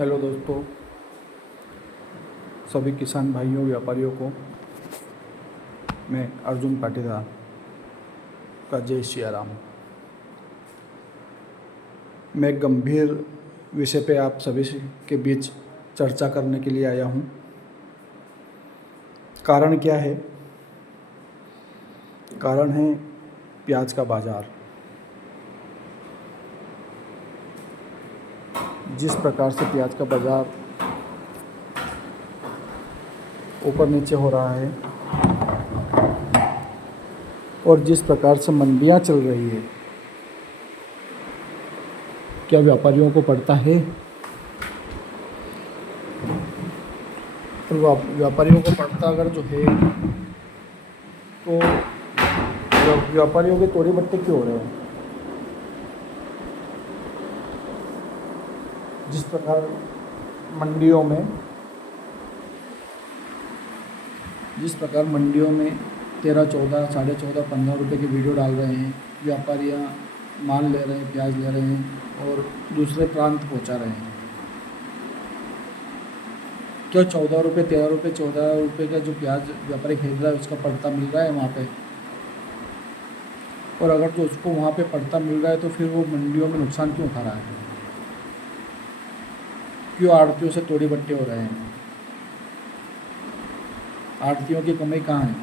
Hello दोस्तों, सभी किसान भाइयों व्यापारियों को मैं अर्जुन पाटीदार का जय श्री राम। मैं गंभीर विषय पे आप सभी के बीच चर्चा करने के लिए आया हूँ। कारण क्या है? कारण है प्याज का बाज़ार। जिस प्रकार से प्याज का बाज़ार ऊपर नीचे हो रहा है और जिस प्रकार से मंडियां चल रही है, क्या व्यापारियों को पड़ता है? और व्यापारियों को पड़ता अगर जो है तो व्यापारियों के तोड़े बट्टे क्यों हो रहे हैं? जिस प्रकार मंडियों में 13, 14, 14.5, 15 रुपये की वीडियो डाल रहे हैं। व्यापारियाँ माल ले रहे हैं, प्याज ले रहे हैं और दूसरे प्रांत पहुंचा रहे हैं। क्या 14 रुपये, 13 रुपये, 14 रुपये का जो प्याज व्यापारी खरीद रहा है उसका पड़ता मिल रहा है वहाँ पे? और अगर तो उसको वहाँ पे पड़ता मिल रहा है तो फिर वो मंडियों में नुकसान क्यों उठा रहा है? क्यों आड़तियों से तोड़ी बट्टे हो रहे हैं? आड़तियों की कमाई कहाँ है?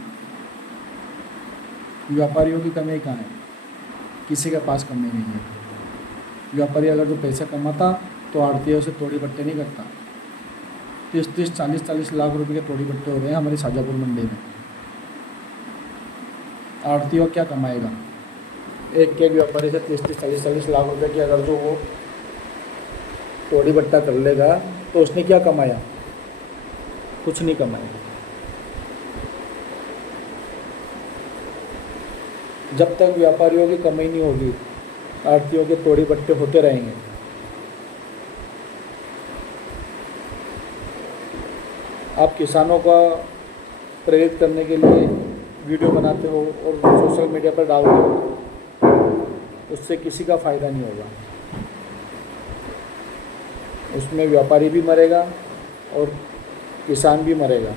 व्यापारियों की कमाई कहाँ है? किसी के पास कमाई नहीं है। व्यापारी अगर जो पैसा कमाता तो आड़तियों से तोड़ी बट्टे नहीं करता। 30, 40 लाख रुपए के तोड़ी बट्टे हो रहे हैं हमारी शाजापुर मंडी में। आड़तियों क्या कमाएगा? एक व्यापारी से 30, 40 लाख रुपए की अगर जो वो तोड़ी बट्टा कर लेगा तो उसने क्या कमाया? कुछ नहीं कमाया। जब तक व्यापारियों की कमाई नहीं होगी, आड़तियों के तोड़ी बट्टे होते रहेंगे। आप किसानों का प्रेरित करने के लिए वीडियो बनाते हो और सोशल मीडिया पर डालते हो, उससे किसी का फ़ायदा नहीं होगा। उसमें व्यापारी भी मरेगा और किसान भी मरेगा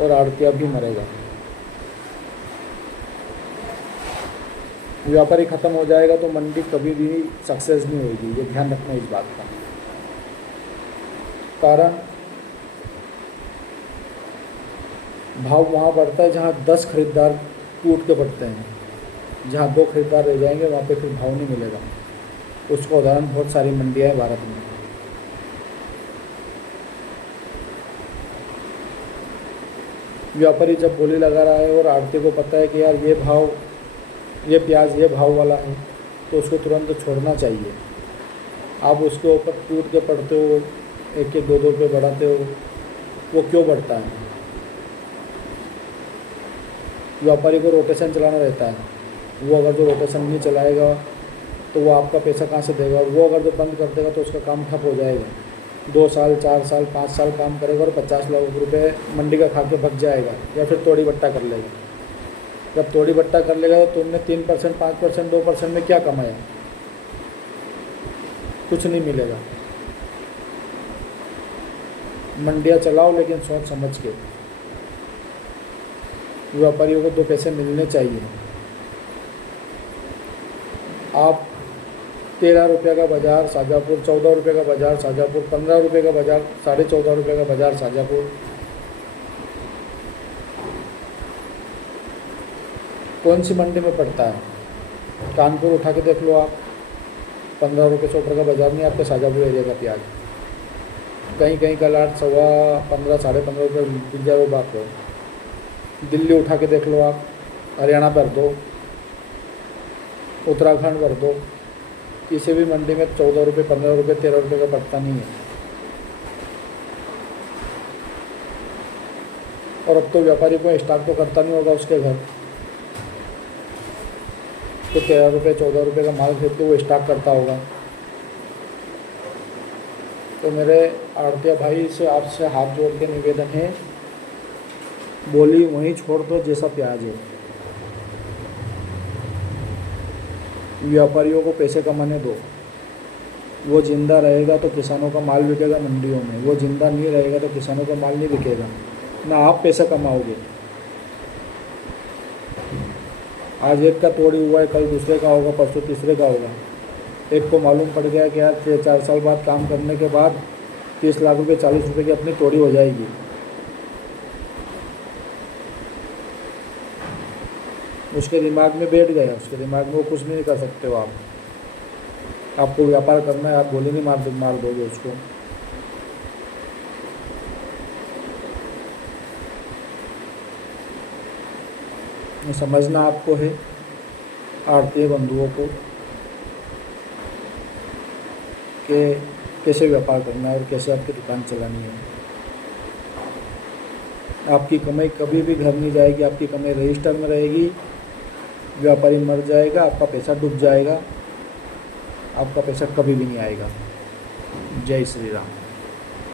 और आड़तिया भी मरेगा। व्यापारी ख़त्म हो जाएगा तो मंडी कभी भी सक्सेस नहीं होगी। ये ध्यान रखना इस बात का। कारण भाव वहाँ बढ़ता है जहाँ 10 खरीदार टूट के बढ़ते हैं। जहाँ 2 खरीदार रह जाएंगे वहाँ पे फिर भाव नहीं मिलेगा। उसका उदाहरण बहुत सारी मंडियाँ हैं भारत में। व्यापारी जब बोली लगा रहा है और आड़ती को पता है कि यार ये प्याज ये भाव वाला है, तो उसको तुरंत छोड़ना चाहिए। आप उसके ऊपर टूट के पड़ते हो, 1, 2 रुपये बढ़ाते हो। वो क्यों बढ़ता है? व्यापारी को रोटेशन चलाना रहता है। वो अगर जो रोटेशन नहीं चलाएगा तो वो आपका पैसा कहाँ से देगा? वो अगर जो बंद कर देगा तो उसका काम ठप हो जाएगा। 2 साल, 4 साल, 5 साल काम करेगा और 50 लाख रुपए मंडी का खा के भग जाएगा या फिर तोड़ी बट्टा कर लेगा। जब तोड़ी बट्टा कर लेगा तो तुमने 3%, 5%, 2% में क्या कमाया? कुछ नहीं मिलेगा। मंडियाँ चलाओ लेकिन सोच समझ के। व्यापारियों को 2 पैसे मिलने चाहिए। आप 13 रुपये का बाज़ार शाजापुर, 14 रुपये का बाज़ार शाजापुर, 15 रुपये का बाज़ार, 14.5 रुपये का बाज़ार शाजापुर। कौन सी मंडी में पड़ता है? कानपुर उठा के देख लो आप। 15 रुपये, 14 का बाज़ार नहीं आपके शाजापुर एरिया का प्याज। कहीं का लाट 15.25, 15.5 रुपये बिक जाए, वो बात हो। दिल्ली उठा के देख लो आप, हरियाणा भर दो, उत्तराखंड भर दो, किसी भी मंडी में 14 रुपये, 15 रुपये, 13 रुपये का पड़ता नहीं है। और अब तो व्यापारी को स्टॉक तो करता नहीं होगा उसके घर, तो 13 रुपये, 14 रुपये का माल खरीद के वो स्टॉक करता होगा। तो मेरे आड़तिया भाई से आपसे हाथ जोड़ के निवेदन है, बोली वहीं छोड़ दो जैसा प्याज है। व्यापारियों को पैसे कमाने दो। वो ज़िंदा रहेगा तो किसानों का माल बिकेगा मंडियों में, वो ज़िंदा नहीं रहेगा तो किसानों का माल नहीं बिकेगा, ना आप पैसा कमाओगे। आज एक का तोड़ी हुआ है, कल दूसरे का होगा, परसों तीसरे का होगा। एक को मालूम पड़ गया कि यार 4 साल बाद काम करने के बाद 30 लाख रुपये 40 रुपये की अपनी तोड़ी हो जाएगी। उसके दिमाग में बैठ गया, उसके दिमाग में वो कुछ नहीं कर सकते हो आप। आपको व्यापार करना है, आप गोली नहीं मार दोगे उसको। ये समझना आपको है आड़तिए बंधुओं को कि कैसे व्यापार करना है और कैसे आपकी दुकान चलानी है। आपकी कमाई कभी भी घर नहीं जाएगी, आपकी कमाई रजिस्टर में रहेगी। व्यापारी मर जाएगा, आपका पैसा डूब जाएगा, आपका पैसा कभी भी नहीं आएगा। जय श्री राम।